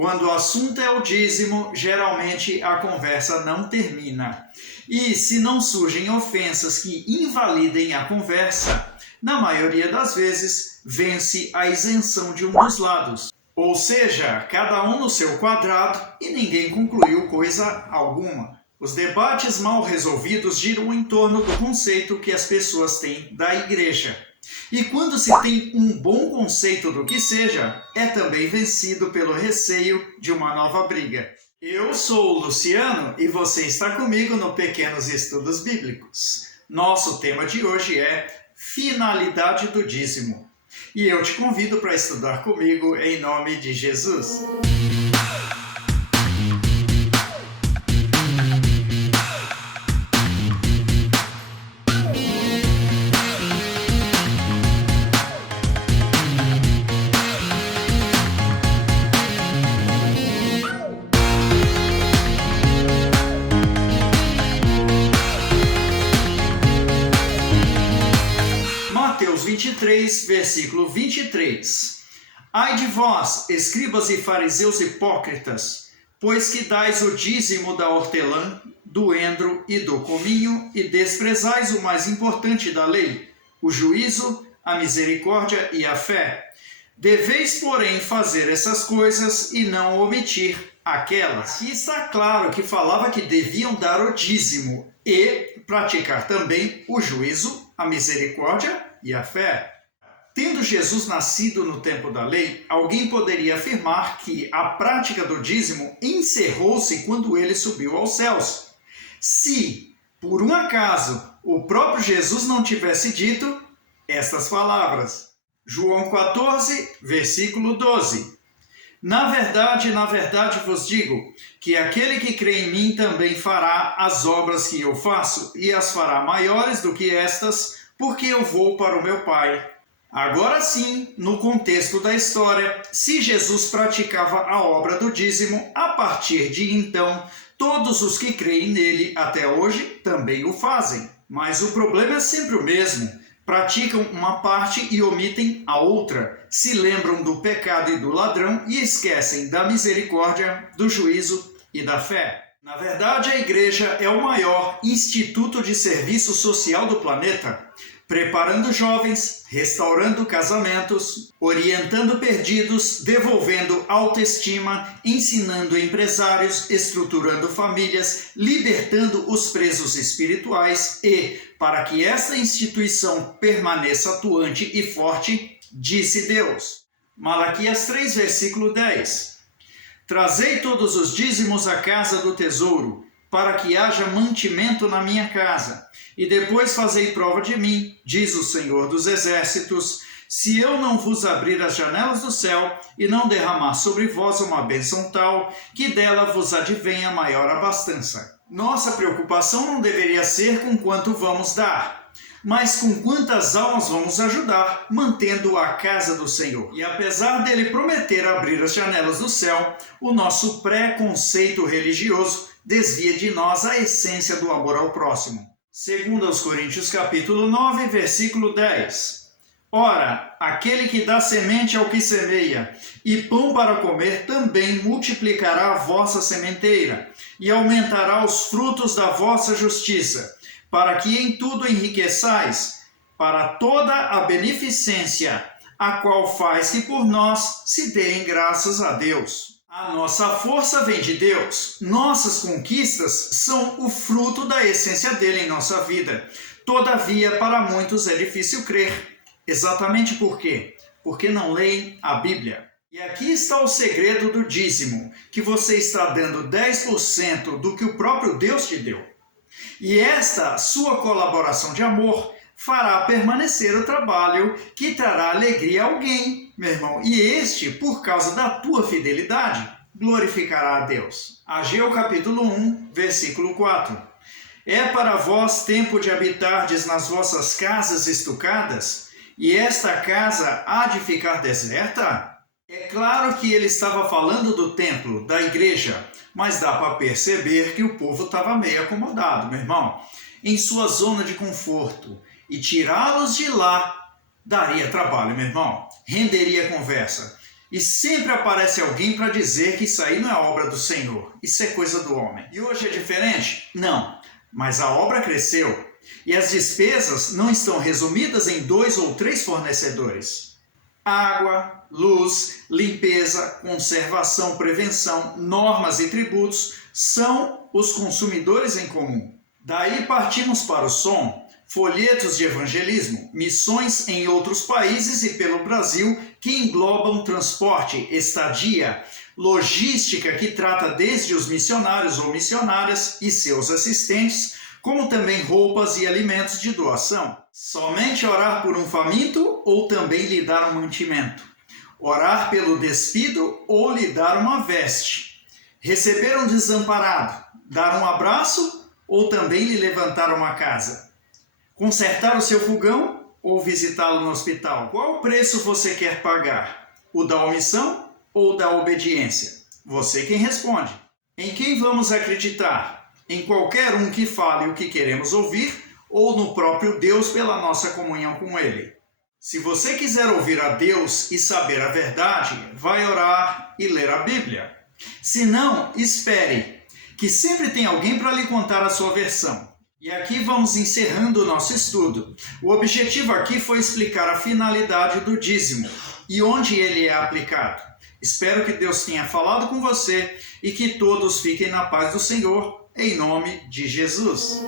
Quando o assunto é o dízimo, geralmente a conversa não termina. E se não surgem ofensas que invalidem a conversa, na maioria das vezes, vence a isenção de um dos lados. Ou seja, cada um no seu quadrado e ninguém concluiu coisa alguma. Os debates mal resolvidos giram em torno do conceito que as pessoas têm da igreja. E quando se tem um bom conceito do que seja, é também vencido pelo receio de uma nova briga. Eu sou o Luciano e você está comigo no Pequenos Estudos Bíblicos. Nosso tema de hoje é finalidade do dízimo. E eu te convido para estudar comigo em nome de Jesus. Mateus 23, versículo 23. Ai de vós, escribas e fariseus hipócritas, pois que dais o dízimo da hortelã, do endro e do cominho, e desprezais o mais importante da lei, o juízo, a misericórdia e a fé. Deveis, porém, fazer essas coisas e não omitir aquelas. Aqui está claro que falava que deviam dar o dízimo e praticar também o juízo, a misericórdia e a fé. Tendo Jesus nascido no tempo da lei, alguém poderia afirmar que a prática do dízimo encerrou-se quando ele subiu aos céus. Se, por um acaso, o próprio Jesus não tivesse dito estas palavras. João 14, versículo 12. Na verdade vos digo, que aquele que crê em mim também fará as obras que eu faço, e as fará maiores do que estas, porque eu vou para o meu Pai. Agora sim, no contexto da história, se Jesus praticava a obra do dízimo, a partir de então, todos os que creem nele até hoje também o fazem. Mas o problema é sempre o mesmo. Praticam uma parte e omitem a outra. Se lembram do pecado e do ladrão e esquecem da misericórdia, do juízo e da fé. Na verdade, a igreja é o maior instituto de serviço social do planeta, preparando jovens, restaurando casamentos, orientando perdidos, devolvendo autoestima, ensinando empresários, estruturando famílias, libertando os presos espirituais e, para que esta instituição permaneça atuante e forte, disse Deus. Malaquias 3, versículo 10. Trazei todos os dízimos à casa do tesouro, para que haja mantimento na minha casa. E depois fazei prova de mim, diz o Senhor dos Exércitos, se eu não vos abrir as janelas do céu e não derramar sobre vós uma bênção tal, que dela vos advenha maior abastança. Nossa preocupação não deveria ser com quanto vamos dar, mas com quantas almas vamos ajudar, mantendo a casa do Senhor. E apesar dele prometer abrir as janelas do céu, o nosso preconceito religioso desvia de nós a essência do amor ao próximo. Segundo aos Coríntios capítulo 9, versículo 10. Ora, aquele que dá semente ao que semeia, e pão para comer também multiplicará a vossa sementeira, e aumentará os frutos da vossa justiça, para que em tudo enriqueçais, para toda a beneficência, a qual faz que por nós se deem graças a Deus. A nossa força vem de Deus. Nossas conquistas são o fruto da essência dele em nossa vida. Todavia, para muitos é difícil crer. Exatamente por quê? Porque não leem a Bíblia. E aqui está o segredo do dízimo, que você está dando 10% do que o próprio Deus te deu. E esta sua colaboração de amor fará permanecer o trabalho que trará alegria a alguém, meu irmão. E este, por causa da tua fidelidade, glorificará a Deus. Ageu capítulo 1, versículo 4. É para vós tempo de habitardes nas vossas casas estucadas, e esta casa há de ficar deserta? É claro que ele estava falando do templo, da igreja, mas dá para perceber que o povo estava meio acomodado, meu irmão, em sua zona de conforto. E tirá-los de lá daria trabalho, meu irmão. Renderia conversa. E sempre aparece alguém para dizer que isso aí não é obra do Senhor, isso é coisa do homem. E hoje é diferente? Não, mas a obra cresceu. E as despesas não estão resumidas em 2 ou 3 fornecedores. Água, luz, limpeza, conservação, prevenção, normas e tributos são os consumidores em comum. Daí partimos para o som, folhetos de evangelismo, missões em outros países e pelo Brasil que englobam transporte, estadia, logística que trata desde os missionários ou missionárias e seus assistentes, como também roupas e alimentos de doação. Somente orar por um faminto ou também lhe dar um mantimento? Orar pelo despido ou lhe dar uma veste? Receber um desamparado, dar um abraço ou também lhe levantar uma casa? Consertar o seu fogão ou visitá-lo no hospital? Qual preço você quer pagar? O da omissão ou da obediência? Você quem responde. Em quem vamos acreditar? Em qualquer um que fale o que queremos ouvir ou no próprio Deus pela nossa comunhão com Ele? Se você quiser ouvir a Deus e saber a verdade, vai orar e ler a Bíblia. Se não, espere, que sempre tem alguém para lhe contar a sua versão. E aqui vamos encerrando o nosso estudo. O objetivo aqui foi explicar a finalidade do dízimo e onde ele é aplicado. Espero que Deus tenha falado com você e que todos fiquem na paz do Senhor, em nome de Jesus.